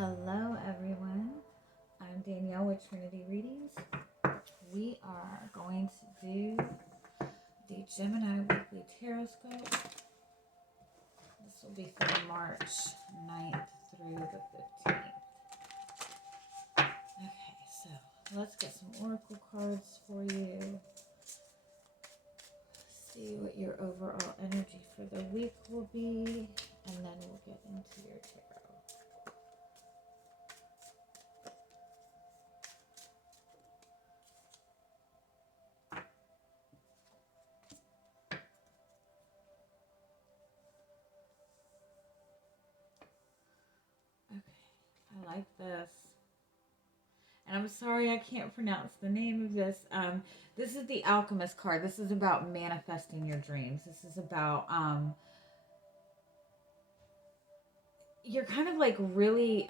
Hello, everyone. I'm Danielle with Trinity Readings. We are going to do the Gemini Weekly Tarotscope. This will be from March 9th through the 15th. Okay, so let's get some oracle cards for you. See what your overall energy for the week will be, and then we'll get into your tarot. Okay, I like this. And I'm sorry I can't pronounce the name of this. This is the Alchemist card. This is about manifesting your dreams. This is about you're kind of like really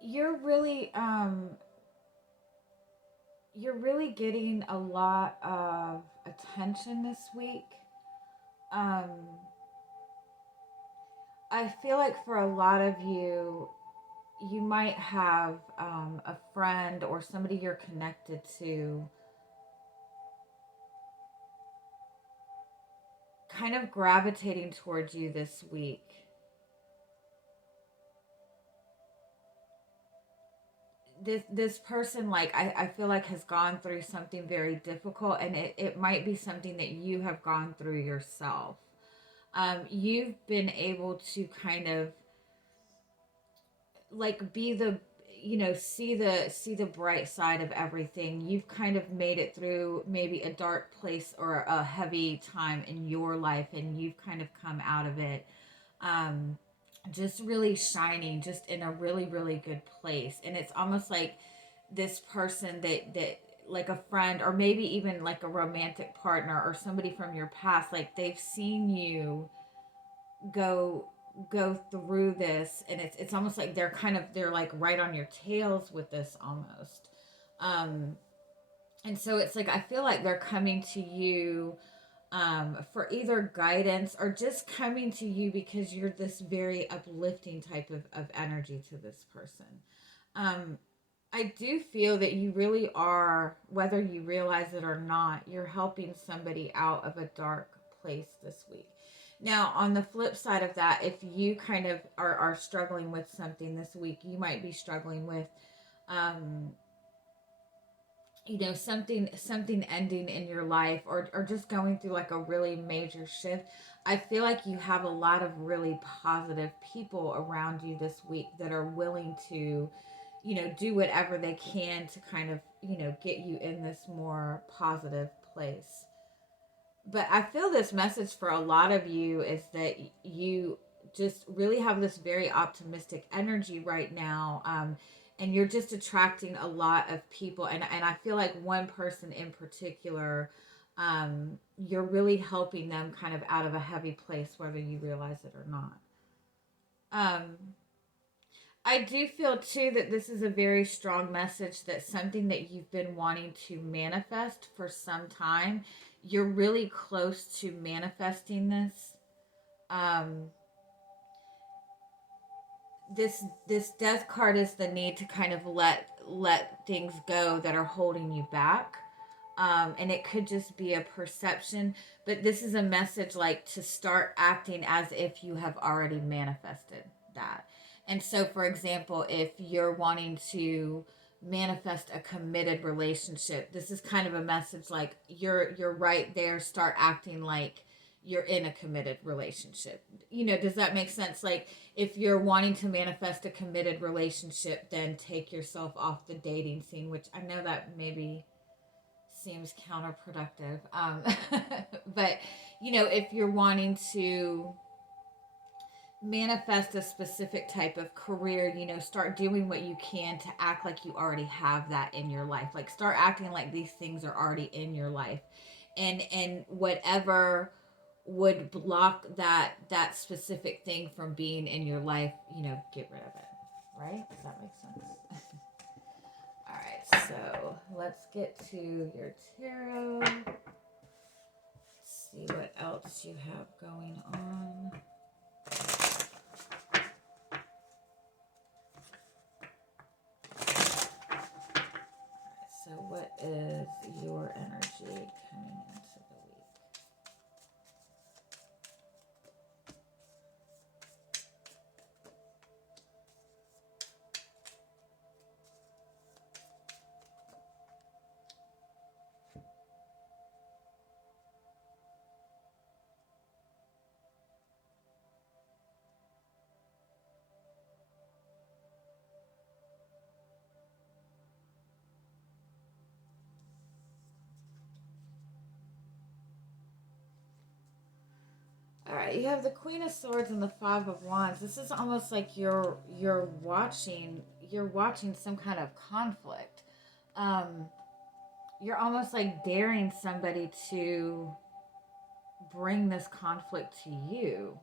you're really you're really getting a lot of attention this week. Um, I feel like for a lot of you, you might have a friend or somebody you're connected to kind of gravitating towards you this week. This person, like, I feel like has gone through something very difficult, and it might be something that you have gone through yourself. You've been able to kind of like be the see the bright side of everything. You've kind of made it through maybe a dark place or a heavy time in your life, and you've kind of come out of it just really shining, just in a really really good place. And it's almost like this person that like a friend, or maybe even like a romantic partner or somebody from your past, like they've seen you go through this, and it's almost like they're like right on your tails with this almost. um and so it's like I feel like they're coming to you for either guidance or just coming to you because you're this very uplifting type of energy to this person. um I do feel that you really are, whether you realize it or not, you're helping somebody out of a dark place this week. Now, on the flip side of that, if you kind of are struggling with something this week, you might be struggling with, um, something ending in your life, or just going through like a really major shift. I feel like you have a lot of really positive people around you this week that are willing to do whatever they can to kind of get you in this more positive place. But I feel this message for a lot of you is that you just really have this very optimistic energy right now. And you're just attracting a lot of people. And I feel like one person in particular, you're really helping them kind of out of a heavy place, whether you realize it or not. Um, I do feel too that this is a very strong message, that something that you've been wanting to manifest for some time, you're really close to manifesting this. Um, this death card is the need to kind of let things go that are holding you back. And it could just be a perception, but this is a message like to start acting as if you have already manifested that. And so, for example, if you're wanting to manifest a committed relationship, this is kind of a message like you're right there. Start acting like you're in a committed relationship. Does that make sense? Like, if you're wanting to manifest a committed relationship, then take yourself off the dating scene, which I know that maybe seems counterproductive. But, if you're wanting to manifest a specific type of career, start doing what you can to act like you already have that in your life. Like, start acting like these things are already in your life. And whatever would block that specific thing from being in your life, get rid of it. Right? Does that make sense? All right, So let's get to your tarot. See what else you have going on. So what is your energy coming into the week? All right, you have the Queen of Swords and the Five of Wands. This is almost like you're watching some kind of conflict. You're almost like daring somebody to bring this conflict to you.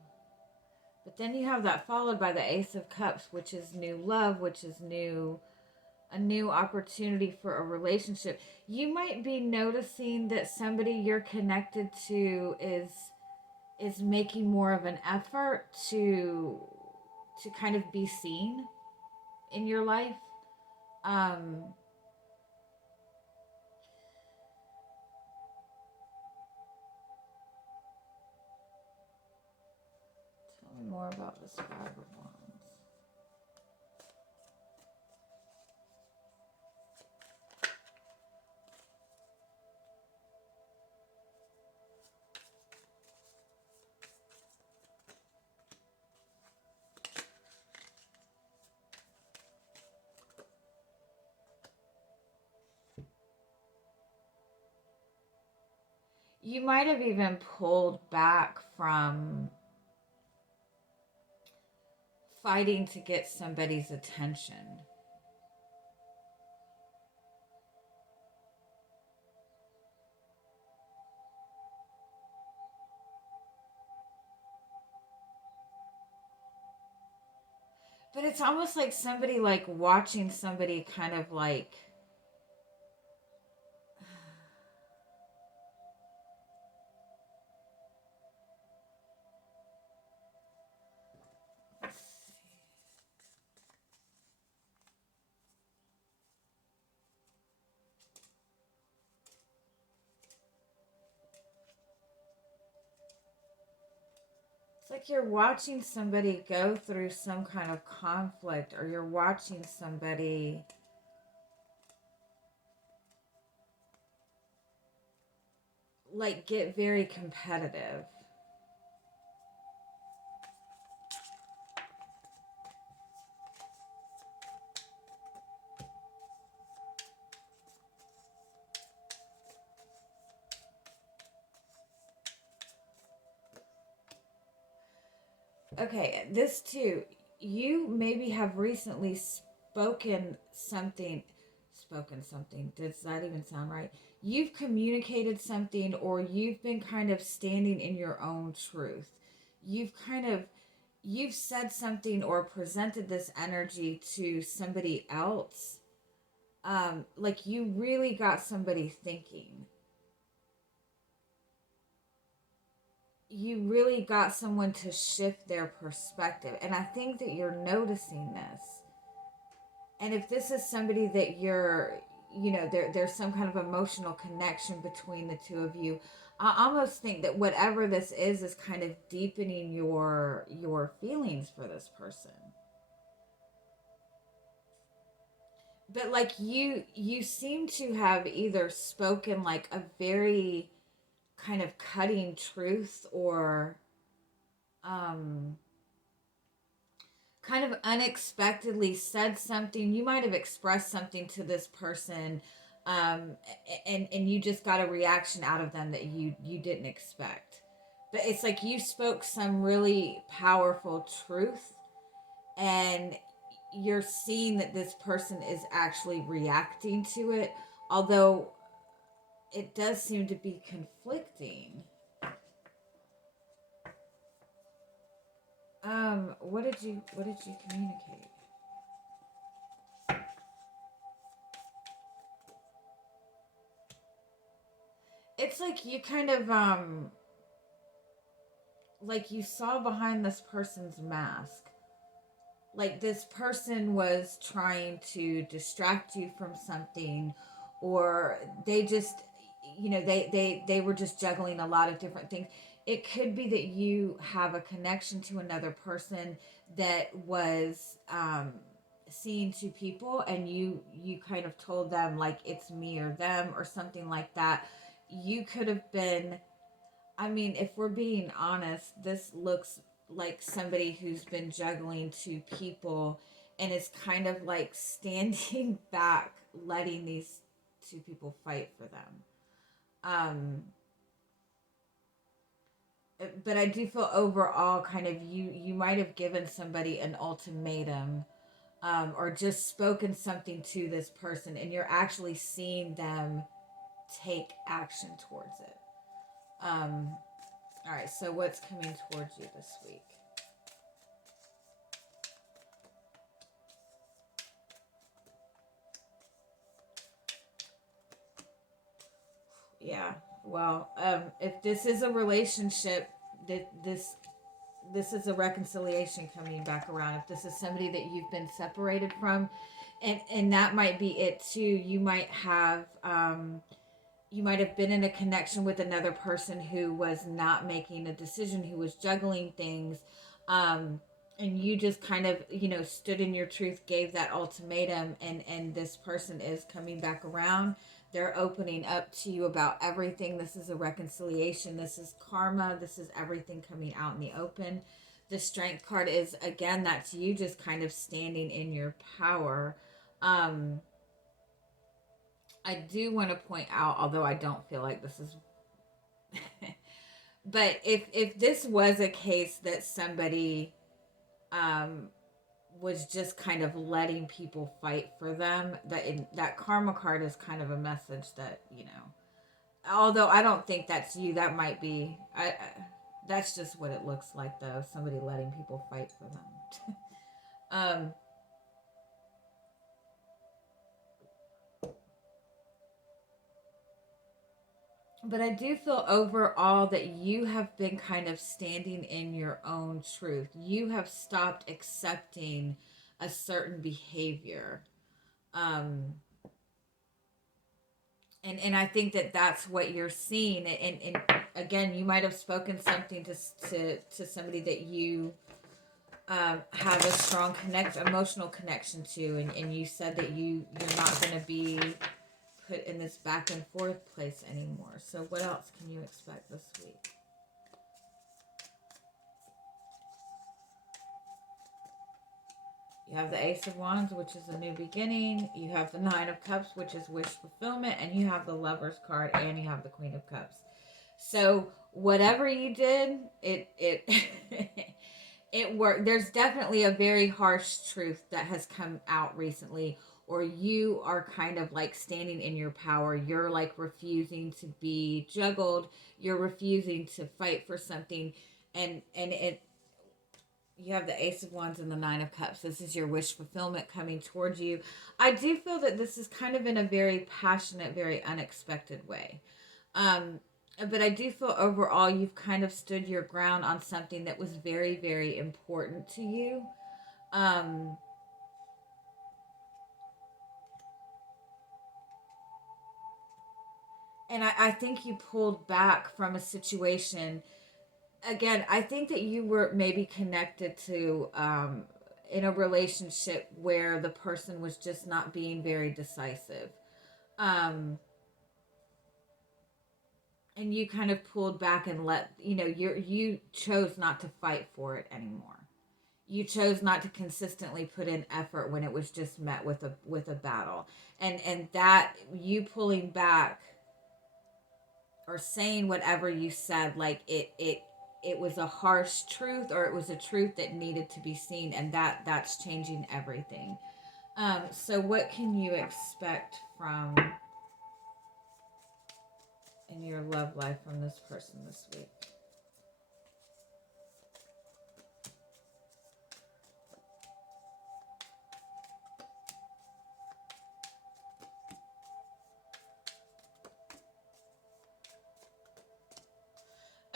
But then you have that followed by the Ace of Cups, which is new love, which is a new opportunity for a relationship. You might be noticing that somebody you're connected to is making more of an effort to kind of be seen in your life. Tell me more about this Five of Wands. You might have even pulled back from fighting to get somebody's attention. But it's almost like somebody like watching somebody kind of like it's like you're watching somebody go through some kind of conflict, or you're watching somebody like get very competitive. Okay, this too. You maybe have recently spoken something. Does that even sound right? You've communicated something, or you've been kind of standing in your own truth. You've kind of you've said something or presented this energy to somebody else. Like you really got somebody thinking. You really got someone to shift their perspective. And I think that you're noticing this. And if this is somebody that there's some kind of emotional connection between the two of you, I almost think that whatever this is kind of deepening your feelings for this person. But like you seem to have either spoken like a very kind of cutting truth, or kind of unexpectedly said something. You might have expressed something to this person, and you just got a reaction out of them that you didn't expect. But it's like you spoke some really powerful truth, and you're seeing that this person is actually reacting to it, although it does seem to be conflicting. What did you communicate? it's like you kind of like you saw behind this person's mask. Like this person was trying to distract you from something, or they just, they were just juggling a lot of different things. It could be that you have a connection to another person that was seeing two people, and you kind of told them like it's me or them or something like that. You could have been, I mean, if we're being honest, this looks like somebody who's been juggling two people and is kind of like standing back, letting these two people fight for them. Um, but I do feel overall, kind of, you might have given somebody an ultimatum, or just spoken something to this person, and you're actually seeing them take action towards it. Um, all right, so what's coming towards you this week? Yeah. Well, if this is a relationship, that this is a reconciliation coming back around. If this is somebody that you've been separated from, and that might be it too. You might have been in a connection with another person who was not making a decision, who was juggling things, and you just kind of, stood in your truth, gave that ultimatum, and this person is coming back around. They're opening up to you about everything. This is a reconciliation. This is karma. This is everything coming out in the open. The strength card is, again, that's you just kind of standing in your power. um I do want to point out, although I don't feel like this is, but if this was a case that somebody um, was just kind of letting people fight for them, that karma card is kind of a message that, although I don't think that's you, that might be, that's just what it looks like, though, somebody letting people fight for them. um, But I do feel overall that you have been kind of standing in your own truth. You have stopped accepting a certain behavior. Um, and I think that that's what you're seeing. And again, you might have spoken something to somebody that you have a strong emotional connection to. And you said that you're not going to be put in this back and forth place anymore. So what else can you expect this week? You have the Ace of Wands, which is a new beginning. You have the Nine of Cups, which is wish fulfillment. And you have the Lover's card, and you have the Queen of Cups. So whatever you did, it it worked. There's definitely a very harsh truth that has come out recently, or you are kind of like standing in your power. You're like refusing to be juggled. You're refusing to fight for something. And it you have the Ace of Wands and the Nine of Cups. This is your wish fulfillment coming towards you. I do feel that this is kind of in a very passionate, very unexpected way. Um, but I do feel overall you've kind of stood your ground on something that was very, very important to you. Um, and I think you pulled back from a situation. Again, I think that you were maybe connected to, in a relationship where the person was just not being very decisive. Um, and you kind of pulled back and let, you chose not to fight for it anymore. You chose not to consistently put in effort when it was just met with a battle. And that you pulling back or saying whatever you said, like it was a harsh truth, or it was a truth that needed to be seen, and that's changing everything. So what can you expect from in your love life from this person this week?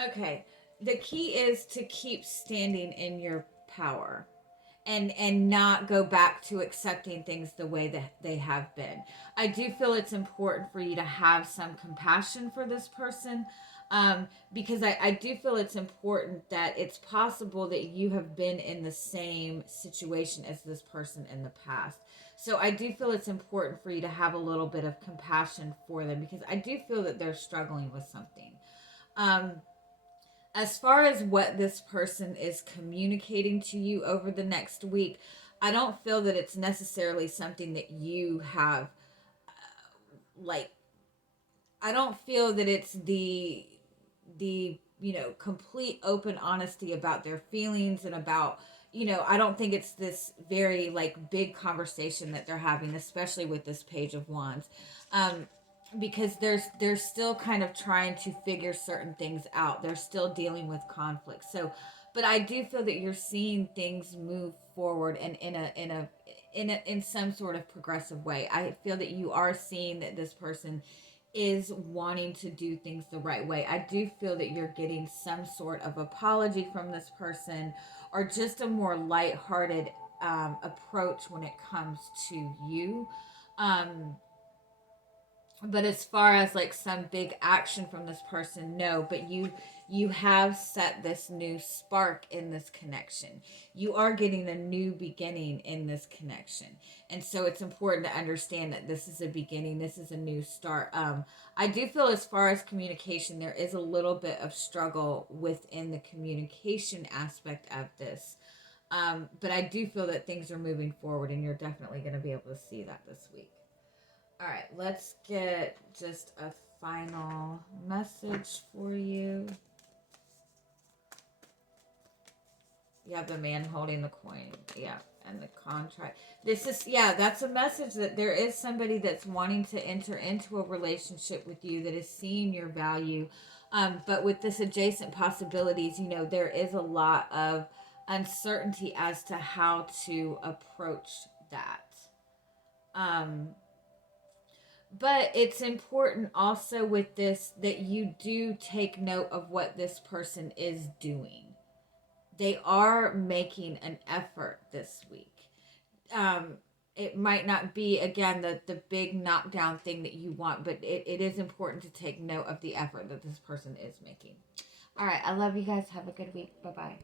Okay. The key is to keep standing in your power and not go back to accepting things the way that they have been. I do feel it's important for you to have some compassion for this person, because I do feel it's important that it's possible that you have been in the same situation as this person in the past. So I do feel it's important for you to have a little bit of compassion for them, because I do feel that they're struggling with something. Um, as far as what this person is communicating to you over the next week, I don't feel that it's necessarily something that you have, like, I don't feel that it's the complete open honesty about their feelings and about, I don't think it's this very like big conversation that they're having, especially with this page of wands. um because they're still kind of trying to figure certain things out. They're still dealing with conflict. So, but I do feel that you're seeing things move forward and in some sort of progressive way. I feel that you are seeing that this person is wanting to do things the right way. I do feel that you're getting some sort of apology from this person, or just a more lighthearted approach when it comes to you. Um, but as far as like some big action from this person, no. But you have set this new spark in this connection. You are getting a new beginning in this connection, and so it's important to understand that this is a beginning. This is a new start. I do feel as far as communication, there is a little bit of struggle within the communication aspect of this. But I do feel that things are moving forward, and you're definitely going to be able to see that this week. All right, let's get just a final message for you. You have the man holding the coin. Yeah, and the contract. This is, yeah, that's a message that there is somebody that's wanting to enter into a relationship with you, that is seeing your value. But with this adjacent possibilities, there is a lot of uncertainty as to how to approach that. Um, But it's important also with this that you do take note of what this person is doing. They are making an effort this week. Um, it might not be, again, the big knockdown thing that you want, but it is important to take note of the effort that this person is making. All right. I love you guys. Have a good week. Bye bye.